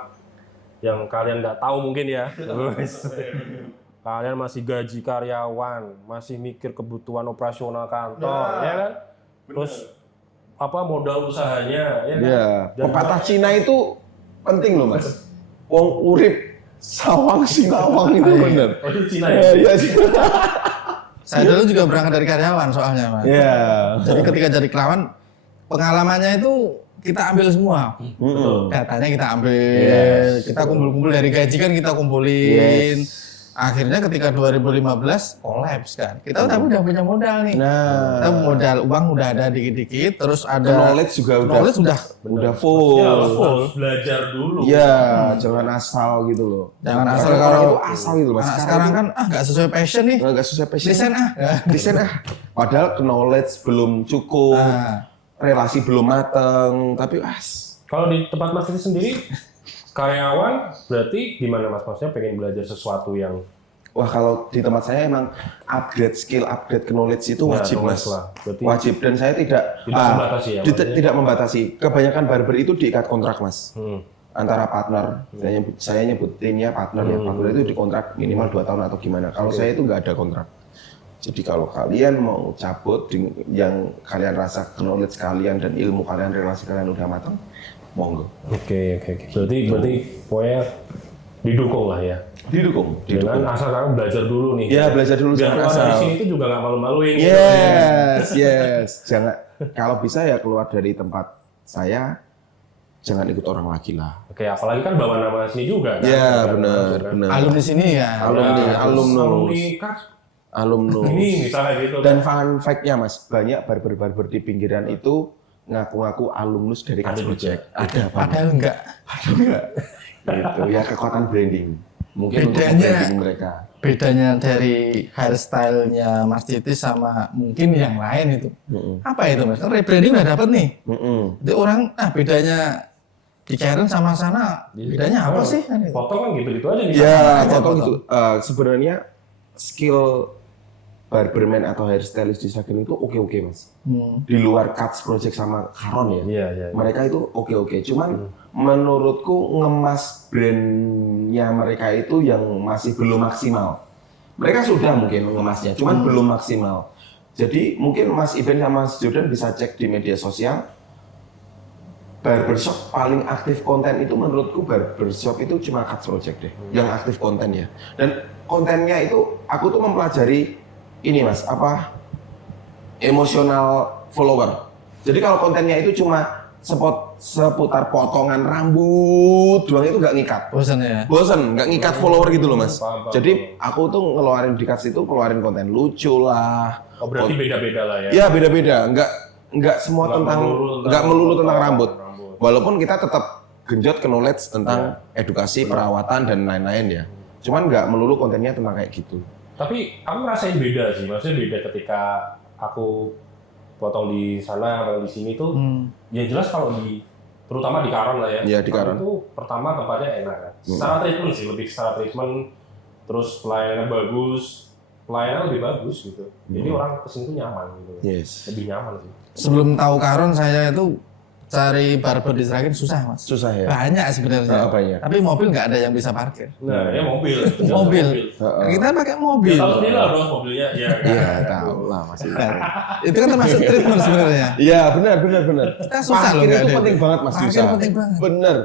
yang kalian nggak tahu mungkin ya. Kalian masih gaji karyawan, masih mikir kebutuhan operasional kantor, ya kan? Terus modal usahanya, ya kan? Iya, pepatah Cina itu penting loh, Mas. Wong urip sawang sinawang itu bener. Oh, itu Cina ya? Iya sih. Saya dulu juga berangkat dari karyawan soalnya, Mas. Iya. Jadi ketika jadi karyawan, pengalamannya itu kita ambil semua. Datanya kita ambil, kita kumpul-kumpul dari gaji kan kita kumpulin. Akhirnya ketika 2015 kolaps kan. Kita udah punya modal nih. Nah, Kita modal uang udah ada dikit-dikit, terus ada knowledge juga udah full. Ya, harus belajar dulu. Iya, jangan asal gitu loh. jangan asal Orang kalau itu asal gitu loh, Mas. anak sekarang kan nggak sesuai passion nih. nggak susah passion. Desain ah. Padahal knowledge belum cukup, Nah. relasi belum mateng, tapi Kalau di tempat Mas Titi sendiri, karyawan berarti gimana Mas? Maksudnya pengen belajar sesuatu yang wah, kalau di tempat saya emang upgrade skill, upgrade knowledge itu wajib, knowledge Mas. lah. Berarti Wajib, dan saya tidak membatasi ya, maksudnya? tidak membatasi. Kebanyakan barber itu diikat kontrak, Mas. Antara partner. Saya nyebutinnya partner ya. Partner itu dikontrak minimal 2 tahun atau gimana. Kalau saya itu nggak ada kontrak. Jadi kalau kalian mau cabut yang kalian rasa knowledge kalian dan ilmu kalian, relasi kalian udah matang, monggo. Oke. Berarti pokoknya didukung lah ya. Didukung. Dengan asal kalian belajar dulu nih. Ya, belajar dulu Biar jangan keluar dari asal. sini itu juga nggak malu-maluin. gitu. Yes. Jangan, kalau bisa ya keluar dari tempat saya, jangan ikut orang lagi lah. Oke, apalagi kan bawa nama sini juga kan. Iya, Kan, benar. Alumni sini ya. Alumnus. Ini misalnya gitu. Dan fun fact-nya, Mas, banyak barber-barber di pinggiran itu ngaku-ngaku alumnus dari Kats Project. Ada, Pak. Padahal enggak. Gitu. Ya, kekuatan branding. Mungkin untuk Bedanya- branding mereka. Bedanya dari hairstyle-nya Mas Titi sama mungkin yang lain itu. Apa itu, Mas? Kan rebranding udah dapet nih. Jadi orang, bedanya di Karen sama sana, bedanya apa sih? Kan itu. Foto kan gitu-gitu aja nih. Ya, aja foto foto. gitu. Sebenarnya skill barberman atau hairstylist di Sragen itu oke-oke, Mas. Di luar Kats Project sama Karon ya. Iya. Mereka itu oke-oke. Cuman menurutku ngemas brandnya mereka itu yang masih belum maksimal. Mereka sudah mungkin ngemasnya, cuman belum maksimal. Jadi mungkin Mas Iben sama Mas Jordan bisa cek di media sosial. Barbershop paling aktif konten itu menurutku barbershop itu cuma Cuts Project deh, yang aktif kontennya. Dan kontennya itu aku tuh mempelajari ini Mas, apa emosional follower. Jadi kalau kontennya itu cuma seputar potongan rambut doang itu nggak ngikat. Bosan ya. Bosen, nggak ngikat follower gitu loh Mas. Paham. Jadi aku tuh ngeluarin di Cuts itu keluarin konten lucu lah. Oh, berarti beda-beda lah ya. Ya beda-beda, nggak semua nggak melulu tentang rambut. Walaupun kita tetap genjot ke knowledge tentang edukasi, perawatan dan lain-lain ya. Cuman nggak melulu kontennya tentang kayak gitu. Tapi aku ngerasain beda sih, maksudnya beda ketika aku potong di sana atau di sini tuh. Yang jelas kalau terutama di Karon lah ya. Iya, di Karon. Itu pertama tempatnya enak kan. Secara treatment sih, lebih secara treatment, terus pelayanannya bagus, pelayanan lebih bagus gitu. Jadi orang kesini tuh nyaman gitu. Yes. Lebih nyaman sih. Sebelum tahu Karon saya itu cari barber di Seragen susah Mas. Susah ya. Banyak sebenarnya. Banyak. Tapi mobil nggak ada yang bisa parkir. Nah, ya mobil. Mobil. Kita pakai mobil. Ya tahu sendiri lah bro mobilnya. Ya, kan? Iya, tahu lah masih. Itu kan termasuk treatment sebenarnya. Iya, benar. Kita susah loh Parkir nggak itu ada. penting banget Mas, Parkir susah. penting banget. Bener.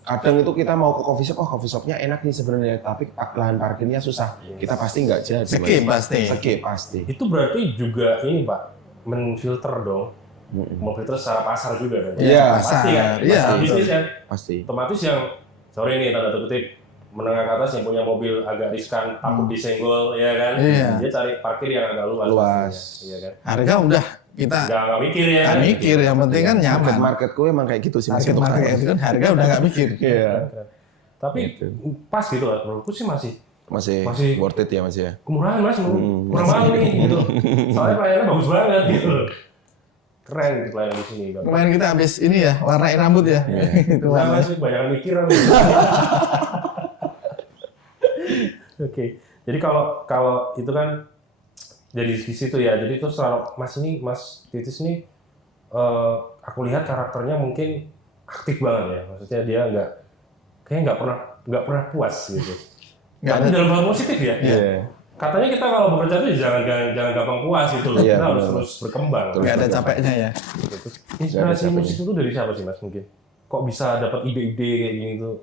Kadang itu kita mau ke coffee shop, coffee shopnya enak nih sebenarnya, tapi lahan parkirnya susah. Kita pasti nggak jadi. Mas. Skip pasti. Skip pasti. Itu berarti juga ini Pak, menfilter dong. Memfilter secara pasar juga kan? Iya, pasti kan? Iya, Pasar betul. bisnis kan? Pasti. Otomatis yang sorry nih tanda kutip menengah ke atas yang punya mobil agak riskan takut disenggol ya kan? Iya. Dia cari parkir yang agak luas. Luas. Iya kan? Harga udah kita Nggak mikir ya. nggak mikir, yang penting kan nyaman. Marketku emang kayak gitu sih. Mas, untuk Market saya. itu kan harga udah nggak mikir. Iya. Tapi pas gitu lah, menurutku sih masih Masih worth it ya Mas ya. kemurahan mas, kurang mahal nih gitu. Soalnya pelayanannya bagus banget gitu. Keren gitu pelayanan di sini. Kan? Kemarin kita habis ini ya, warnain rambut ya. Itu Nah, warna. masih banyak mikiran. Oke, jadi kalau itu kan jadi di situ ya. Jadi terus kalau Mas Titis ini, aku lihat karakternya mungkin aktif banget ya. Maksudnya dia kayaknya nggak pernah puas gitu. Nggak Tapi ada. dalam hal positif ya. Iya. Katanya kita kalau bekerja tuh jangan gampang puas gitu. Iya, Kita harus benar. terus berkembang. Nggak ada capeknya ya. Gitu. Inspirasi musik itu dari siapa sih Mas mungkin? Kok bisa dapat ide-ide kayak gini tuh?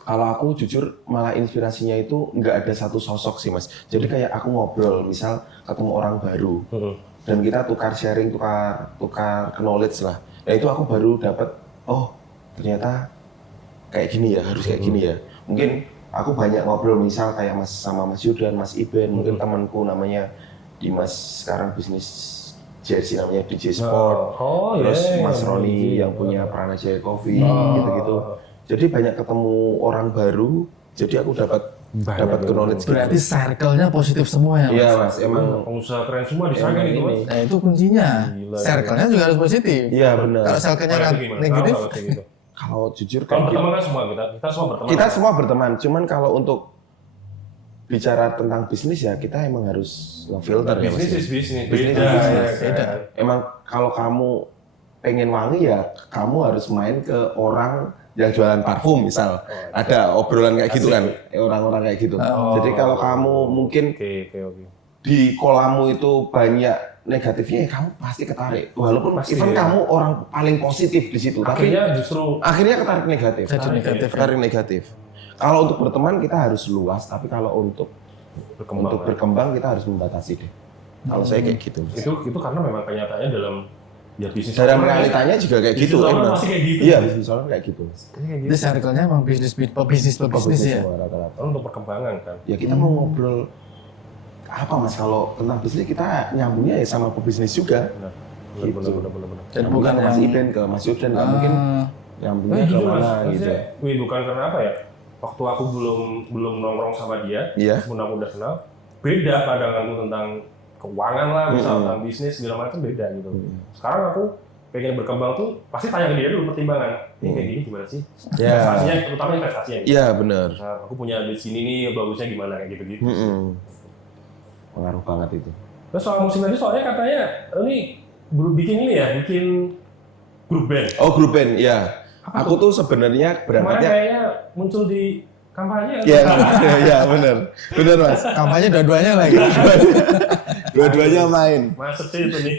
Kalau aku jujur malah inspirasinya itu nggak ada satu sosok sih Mas. Jadi kayak aku ngobrol, misal ketemu orang baru dan kita tukar sharing, tukar knowledge lah. Nah itu aku baru dapat, oh ternyata kayak gini ya, harus kayak gini ya. Mungkin aku banyak ngobrol misal kayak sama Mas Yudan, Mas Iben, mungkin temanku namanya Dimas sekarang bisnis jersey namanya DJ Sport. Terus Mas Roni yang punya Prana Jaya Coffee gitu-gitu. Jadi banyak ketemu orang baru, jadi aku dapat knowledge. Berarti circle-nya positif semua ya Mas? Iya Mas, emang pengusaha keren semua di sana gitu Mas. Nah itu kuncinya. Gila, Circle-nya juga harus positif. iya benar. Kalau circle-nya Kalau kan itu gimana? negatif, Kalau kayak gitu. Kalau jujur Kalau kan berteman kan semua kita semua berteman. kita semua berteman, cuman kalau untuk bicara tentang bisnis ya kita emang harus ngefilter ya Mas. bisnis is bisnis. Bisnis Beda. is bisnis. ya Beda. kan? Emang kalau kamu pengen wangi ya kamu harus main ke orang yang jualan parfum misal. Ada obrolan kayak gitu kan, orang-orang kayak gitu. Jadi kalau kamu mungkin Oke. di kolammu itu banyak negatifnya, ya kamu pasti ketarik. Walaupun Pasti, even ya. kamu orang paling positif di situ, tapi Akhirnya justru akhirnya ketarik negatif. jadi negatif. Ketarik negatif. Kalau untuk berteman kita harus luas, tapi kalau untuk berkembang. berkembang kita harus membatasi deh. Kalau saya kayak gitu. Itu karena memang kenyataannya dalam ya bisnis. Dalam orang realitanya juga kayak Bisnis gitu. orang emang. pasti kayak gitu. Iya, bisnis orang kayak gitu. kayak Jadi circle-nya emang bisnis ya. semua rata-rata. Karena untuk perkembangan kan. Ya kita mau ngobrol apa Mas, kalau tentang bisnis kita nyambungnya ya sama pebisnis juga. Benar. Gitu. Benar. Dan Nyambungnya bukan ke Mas yang Iben, ke Mas Yudan, nggak mungkin nyambungnya ke jujur mas, mana gitu. maksudnya, bukan karena apa ya? Waktu aku belum nongkrong sama dia, Iya. meskipun aku udah kenal, beda pandanganku tentang keuangan lah, misal tentang bisnis segala macam beda gitu. Sekarang aku pengen berkembang tuh pasti tanya ke dia dulu pertimbangan. Ini kayak gini gimana sih? Ya. Investasinya, terutama investasinya. Gitu. Iya benar. Nah, aku punya di sini nih bagusnya gimana kayak gitu-gitu. Pengaruh banget itu. Terus soal musik tadi soalnya katanya ini bikin ini ya, bikin grup band. Oh grup band, ya. Aku tuh sebenarnya Kemarin berangkatnya kayaknya muncul di Kampanye. Iya benar mas. Kampanye dua-duanya lagi. Dua-duanya main. Masuk sih itu nih.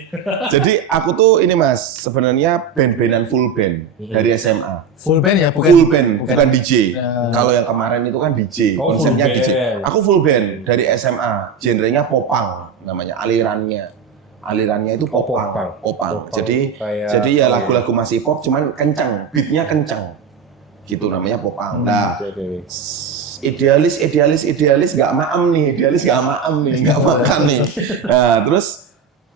Jadi aku tuh ini mas, sebenarnya band-bandan full band dari SMA. Full band ya, bukan? Full band, bukan DJ. Kalau yang kemarin itu kan DJ, Oh, konsepnya full DJ. band. Aku full band dari SMA, genrenya popang namanya, alirannya itu popang. Popang. Jadi Kayak- ya lagu-lagu masih pop, cuman kencang, beatnya kencang. Gitu namanya popang. Nah, Oke. idealis nggak maem nih, nggak makan nih. Nah, terus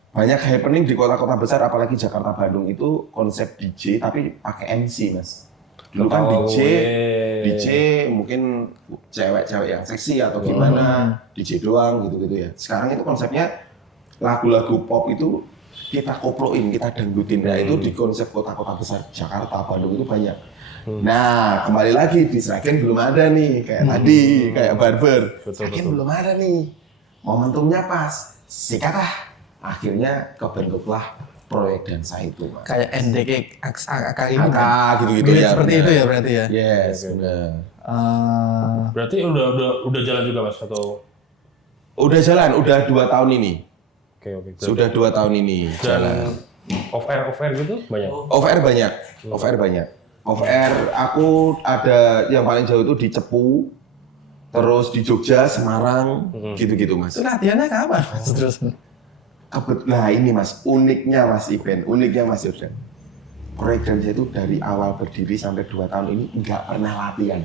banyak happening di kota-kota besar, apalagi Jakarta, Bandung itu konsep DJ tapi pakai MC mas. Dulu kan DJ mungkin cewek-cewek yang seksi atau gimana, DJ doang gitu-gitu ya. Sekarang itu konsepnya lagu-lagu pop itu kita koploin, kita dangdutin. Nah itu di konsep kota-kota besar Jakarta, Bandung itu banyak. Nah, kembali lagi di Sragen belum ada nih, kayak tadi, kayak Barber. Sragen belum ada nih. Momentumnya pas, sikat ah. Akhirnya kebentuklah proyek dansa itu, Mas. Kayak NDK AKK ini. Gitu-gitu Mirip ya. seperti benar. itu ya berarti ya. Yes, benar. Berarti udah jalan juga mas atau? Udah jalan, udah 2 tahun ini. Oke. Sudah 2 tahun ini jalan. Dan off air gitu banyak. Off air banyak. Off air aku ada yang paling jauh itu di Cepu, terus di Jogja, Semarang, gitu-gitu mas. Itu latihannya kapan? Terus. Nah ini mas, uniknya mas Jordan. Proyek dansa itu dari awal berdiri sampai 2 tahun ini nggak pernah latihan.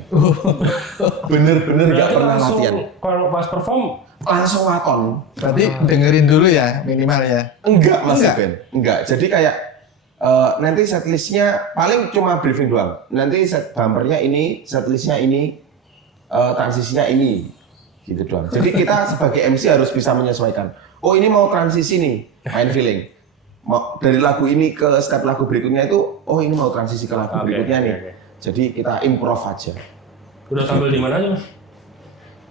Bener-bener nggak Berarti pernah langsung latihan. kalau pas perform Langsung waton. Berarti dengerin dulu ya minimal ya. Enggak mas Ben. Enggak. Jadi kayak nanti setlistnya paling cuma briefing doang. Nanti set bumpernya ini, setlistnya ini, transisinya ini, gitu doang. Jadi kita sebagai MC harus bisa menyesuaikan. Oh ini mau transisi nih, main feeling. Mau dari lagu ini ke step lagu berikutnya itu, oh ini mau transisi ke lagu berikutnya nih. oke. Jadi kita improv aja. udah tampil di mana aja mas?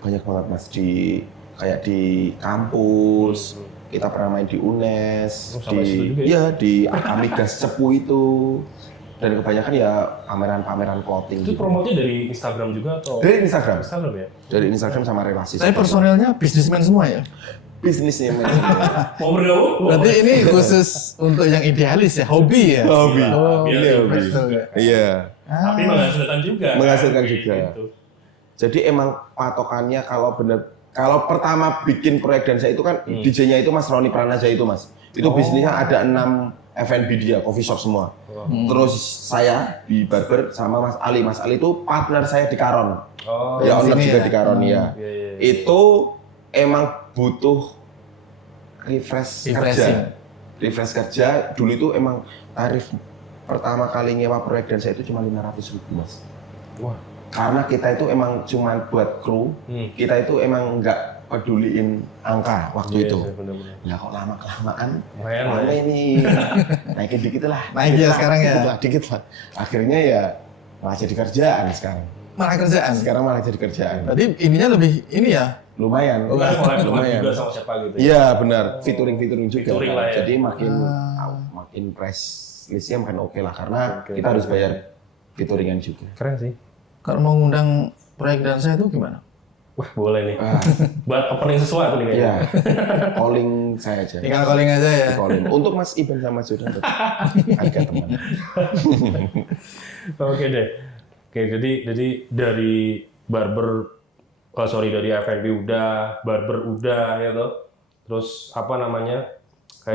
Banyak banget mas kayak di kampus. Kita pernah main di UNES, Oh, sampai situ juga ya? iya di Amigas Cepu itu, dan kebanyakan ya pameran-pameran clothing. Itu gitu. promotnya dari Instagram juga atau? Dari Instagram, Instagram ya. dari Instagram sama relasi. Tapi personelnya bisnismen semua ya. Bisnisnya Mau bergabung? Berarti ini khusus untuk yang idealis ya, hobi ya. hobi. Oh, Biar Ini hobi. betul ya. Iya. Tapi menghasilkan juga. Menghasilkan Kayak juga. gitu. Jadi emang patokannya kalau pertama bikin proyek dansa itu kan DJ-nya itu Mas Roni Pranaja itu Mas. Itu bisnisnya ada 6 F&B dia, coffee shop semua. Terus saya di Barber sama Mas Ali. Mas Ali itu partner saya di Karon. Oh, Ya owner sini juga ya? di Karon ya. iya. Itu emang butuh refresh kerja. Dulu itu emang tarif pertama kali nyewa proyek dansa itu cuma 500.000 Mas. Wah. Karena kita itu emang cuma buat kru, kita itu emang nggak peduliin angka waktu itu. Iya, bener-bener. Ya kok lama-kelamaan, Lumayan lah mana ya. ini naikin dikit lah. Naik ya sekarang ya? Dikit lah. Akhirnya ya malah jadi kerjaan sekarang. Malah kerjaan. Sekarang malah jadi kerjaan. Berarti ininya lebih ini ya. Lumayan. Collab Lumayan. juga sama siapa gitu. Iya benar, featuring juga. Featuring lah ya. Jadi makin price listnya makin oke lah karena Oke. kita harus bayar featuringan juga. Keren sih. Kalau mau ngundang proyek dansa itu gimana? Wah, boleh nih. Ah, Buat opening sesuatu nih kayaknya. iya, calling saya aja. Tinggal calling aja ya. Calling. Untuk Mas Iben sama Jordan tetap harga teman. Oke deh. Oke, jadi dari dari F&B udah, barber udah ya toh. Terus apa namanya?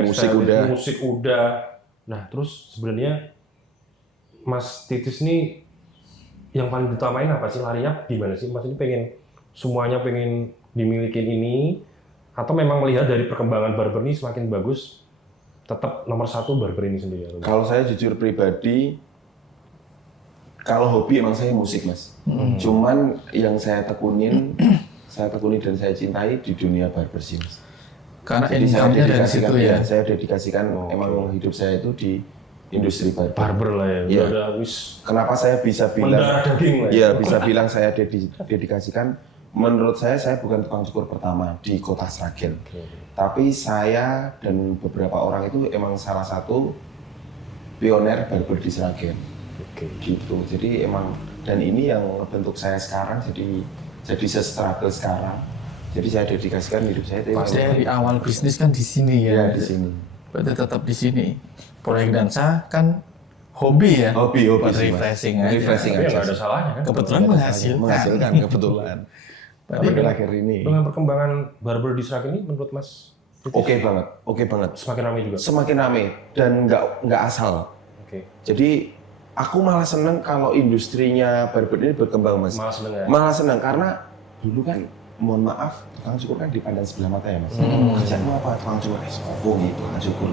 Musik udah. Nah, terus sebenarnya Mas Titis nih yang paling ditamain apa sih? Larinya gimana sih? Mas ini semuanya pengen dimiliki ini atau memang melihat dari perkembangan barber ini semakin bagus tetap nomor 1 barber ini sendiri? Kalau saya jujur pribadi, kalau hobi emang saya musik Mas. Cuman yang saya tekunin dan saya cintai di dunia barber sih Mas. Karena Jadi saya income-nya dari situ ya. Saya dedikasikan emang hidup saya itu di industri barber. Barber lah ya. Iya. Udah wis Kenapa saya bisa bilang? mendarah daging lah ya. Iya, bisa bilang saya dedikasikan. Menurut saya bukan tukang cukur pertama di kota Sragen. Tapi saya dan beberapa orang itu emang salah satu pioner barber di Sragen. Oke. Gitu. Jadi emang Dan ini yang bentuk saya sekarang jadi se-struggle sekarang. Jadi saya dedikasikan hidup saya itu Pasti dari awal bisnis kan di sini ya. di sini. Berarti tetap di sini. Proyek dansa kan hobi ya. Hobi buat sih, Mas. refreshing aja. Refreshing Tapi ya aja. nggak ada salahnya kan. Kebetulan menghasilkan. Kebetulan. Berarti Akhir ini. Dengan perkembangan barber di Serak ini menurut Mas Oke banget. semakin ramai juga. Semakin rame dan nggak asal. Oke. Jadi aku malah seneng kalau industrinya barber ini berkembang, Mas. Malah seneng ya. Malah seneng karena dulu kan, mohon maaf, tukang cukur kan dipandang sebelah mata ya, Mas. Kerjaanmu apa? Tukang cukur. Oh gitu, tukang cukur.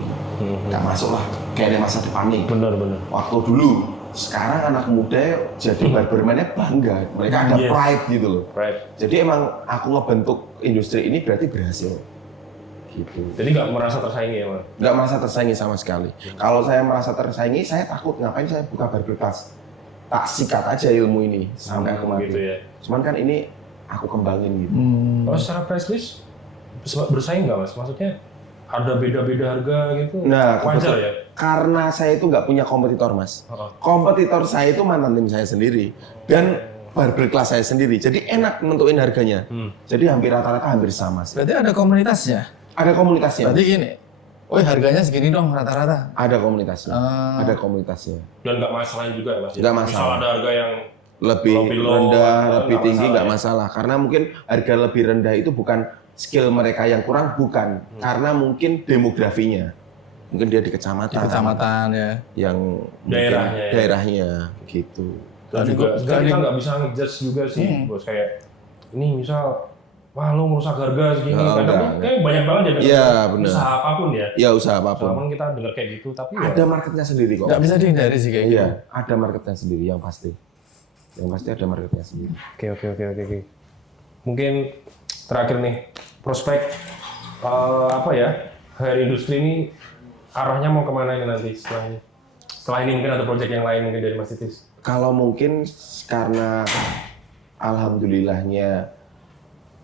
Nggak masuk lah, kayak ada masa depan nih. Benar. Waktu dulu, sekarang anak muda jadi barberman-nya bangga. Mereka ada Yes. pride gitu loh. Right. Jadi emang aku ngebentuk industri ini berarti berhasil. Gitu. Jadi nggak merasa tersaingi ya, Mas? Nggak merasa tersaingi sama sekali. Kalau saya merasa tersaingi, saya takut ngapain saya buka barber class. Tak sikat aja ilmu ini sampai aku mati. Gitu ya. Cuman kan ini aku kembangin gitu. Kalau secara price list bersaing nggak, Mas? Maksudnya ada beda-beda harga gitu? Nah, Wajar ya? karena saya itu nggak punya kompetitor, Mas. Oh. Kompetitor saya itu mantan tim saya sendiri dan barber class saya sendiri. Jadi enak nentuin harganya. Jadi hampir rata-rata hampir sama. Berarti ada komunitasnya. Ada komunitasnya. Berarti gini. Oh harganya segini dong rata-rata. Ada komunitasnya. Ah. Ada komunitasnya. Dan nggak masalah juga ya, Mas? Nggak masalah. Misal ada harga yang Lebih low, rendah, nggak lebih tinggi masalah nggak ya? masalah. Karena mungkin harga lebih rendah itu bukan skill mereka yang kurang, bukan. Karena mungkin demografinya. Mungkin dia di kecamatan. Di kecamatan ya. Yang mungkin Daerahnya ya. daerahnya gitu. dan juga kita nggak bisa ngejudge juga sih, bos, kayak ini misal wah lo merusak harga segini, Oh, kadang kayak banyak banget ya dengan Iya, benar. usaha apapun ya. Ya usaha apapun. Walaupun kita dengar kayak gitu, tapi ya, Ada marketnya sendiri kok. Nggak bisa dihindari sih kayak gitu. Iya, ada marketnya sendiri yang pasti. Yang pasti ada marketnya sendiri. Oke. Mungkin terakhir nih, prospek apa ya, hair industri ini arahnya mau kemana ini nanti setelah ini? Setelah ini mungkin ada proyek yang lain mungkin dari Mas Titis. Kalau mungkin karena alhamdulillahnya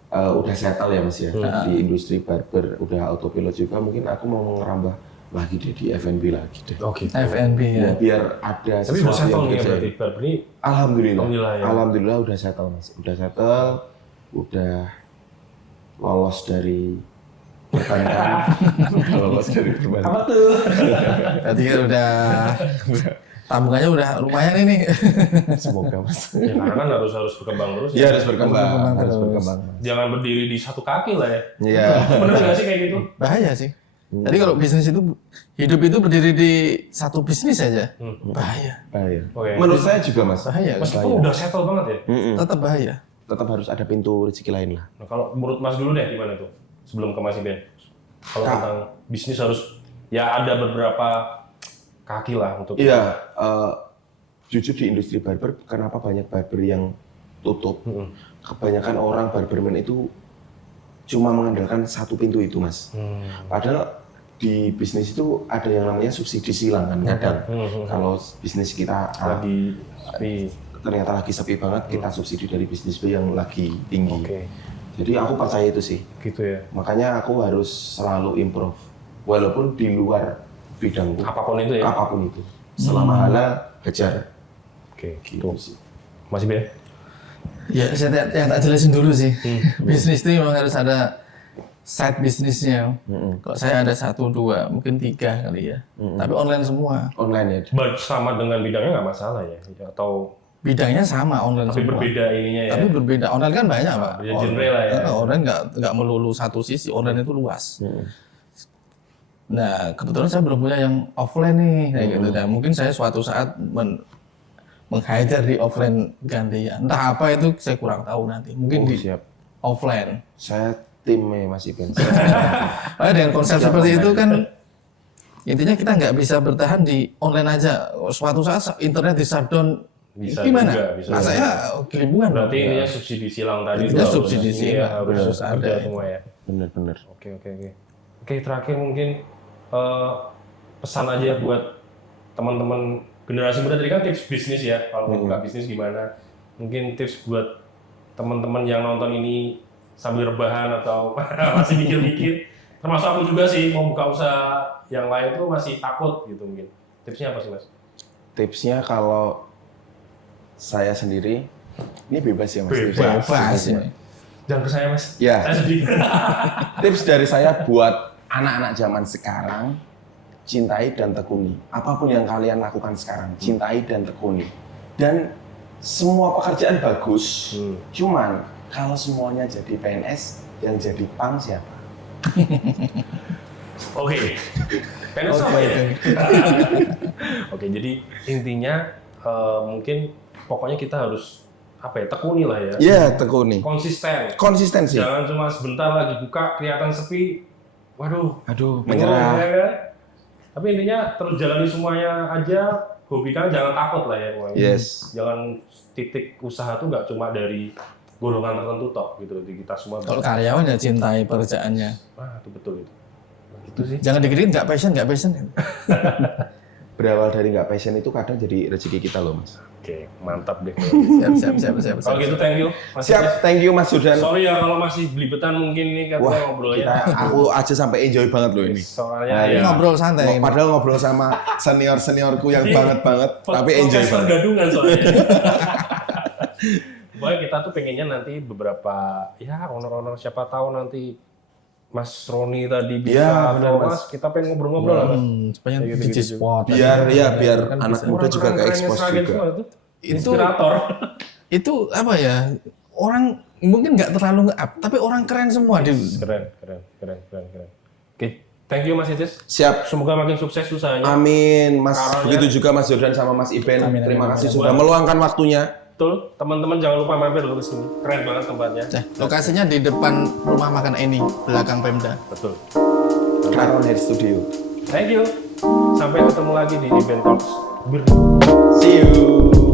udah settle ya Mas ya di industri barber, udah autopilot juga, mungkin aku mau ngerambah lagi deh di F&B lagi deh. Oke. F&B ya. Ya, biar ada Tapi udah sesuatu settle yang nih ya kerjain. berarti barber ini. Alhamdulillah. Alhamdulillah ya. Alhamdulillah udah settle Mas. Udah settle, udah lolos dari perbankan. Lolos dari perbankan. Apa tuh? Berarti kan udah tabungannya udah lumayan ini. Semoga Mas. Ya karena kan harus berkembang terus. Ya harus berkembang, harus terus. berkembang. Jangan berdiri di satu kaki lah ya. Iya. Bener nggak sih kayak gitu? Bahaya sih. Jadi kalau bisnis itu hidup itu berdiri di satu bisnis aja, bahaya. Bahaya. Oke. Menurut saya juga Mas. Bahaya. Meskipun udah settle banget ya. Tetap bahaya. Tetap harus ada pintu rezeki lain lah. Nah, kalau menurut Mas dulu deh gimana tuh? Sebelum ke Mas Iben. Kalau tentang bisnis harus ya ada beberapa kaki lah untuk Iya, jujur di industri barber, kenapa banyak barber yang tutup? Kebanyakan orang barberman itu cuma mengandalkan satu pintu itu, Mas. Padahal di bisnis itu ada yang namanya subsidi silang kan kadang. Kalau bisnis kita lagi sepi. ternyata lagi sepi banget, kita subsidi dari bisnis B yang lagi tinggi. Oke. Jadi aku percaya itu sih. Gitu ya. Makanya aku harus selalu improve, walaupun di luar bidangku. Apapun itu ya. Apapun itu. Selama halal, hajar. Oke. Gitu sih. Mas Iben. Ya, saya tak jelasin dulu sih. Bisnis itu memang harus ada side bisnisnya. Kalau saya ada 1, 2, mungkin 3 kali ya. Tapi online semua. Online ya. Sama dengan bidangnya nggak masalah ya? Atau Bidangnya sama online tapi semua. berbeda ininya ya? Tapi berbeda. Online kan banyak Pak. Beda genre lah ya. Online nggak melulu satu sisi. Online itu luas. Nah, kebetulan saya belum punya yang offline nih, kayak gitu. Dan mungkin saya suatu saat menghajar di offline gantian. Entah apa itu saya kurang tahu nanti. Mungkin di Siap. offline. Saya timnya Mas Iben. Makanya dengan konsep seperti itu kan intinya kita nggak bisa bertahan di online aja. Suatu saat internet di shutdown, Bisa gimana? juga, bisa Nah, juga. saya kelimpungan. Berarti ininya subsidi silang tadi Intinya itu subsidi harus- silang, iya, harus harus ada ada. semua ya. Bener-bener. Oke. Oke, terakhir mungkin pesan aja buat teman-teman generasi muda, tadi kan tips bisnis ya. Kalau mau buka bisnis gimana? Mungkin tips buat teman-teman yang nonton ini sambil rebahan atau masih mikir-mikir. Termasuk aku juga sih mau buka usaha yang lain tuh masih takut gitu mungkin. Tipsnya apa sih Mas? Tipsnya kalau saya sendiri, ini bebas ya Mas. Bebas ya. Jangan ke saya Mas. Ya. Saya sedih. Tips dari saya buat anak-anak zaman sekarang, cintai dan tekuni. Apapun yang kalian lakukan sekarang, cintai dan tekuni. Dan semua pekerjaan bagus, cuman kalau semuanya jadi PNS, yang jadi pang siapa? Oke. PNS apa ya? Oke, jadi intinya mungkin pokoknya kita harus apa ya, tekuni lah ya. Iya, tekuni. Konsisten. Konsistensi. Jangan cuma sebentar lagi buka kelihatan sepi. Waduh, Aduh, bingung, menyerah. ya kan? Tapi intinya terus jalani semuanya aja. Hobi kan jangan takut lah ya pokoknya. Yes. Jangan titik usaha tuh nggak cuma dari golongan tertentu tok gitu. Jadi kita semua. Kalau karyawan ya cintai pekerjaannya. Wah, itu betul itu. Itu sih. Jangan dikit nggak passion. Berawal dari nggak passion itu kadang jadi rezeki kita loh Mas. Oke, mantap deh. Siap. Kalau gitu thank you. Mas Siap, Idris. thank you Mas Sudan. Sorry ya kalau masih belibetan mungkin nih Wah, katanya ngobrolnya. aku aja sampai enjoy banget loh ini. Soalnya Iya. ya. Ngobrol santai. Padahal ngobrol sama senior-seniorku yang banget, tapi enjoy Podcaster banget. gadungan soalnya. Pokoknya kita tuh pengennya nanti beberapa ya owner-owner siapa tahu nanti Mas Roni tadi bisa Iya, benar, atau Mas. Mas kita pengen ngobrol-ngobrol lah Mas. Supaya Kayak jadi gitu-gitu. spot. Biar Kan anak bisa. muda juga ke Keren-kerennya expose Sragen juga. semua itu. Itu- Inspirator. Itu apa ya? Orang mungkin nggak terlalu nge-up, tapi orang keren semua di Keren. Oke, thank you Mas Idris. Siap. Semoga makin sukses usahanya. Amin, Mas. Karanya- Begitu juga Mas Jordan sama Mas Iben. Amin, Terima amin, kasih amin. sudah meluangkan waktunya. Betul, teman-teman jangan lupa mampir dulu ke sini. Keren banget tempatnya. lokasinya di depan rumah makan Eni, belakang Pemda. Betul. Claron Hair Studio. Thank you. Sampai ketemu lagi di Event Talks. See you.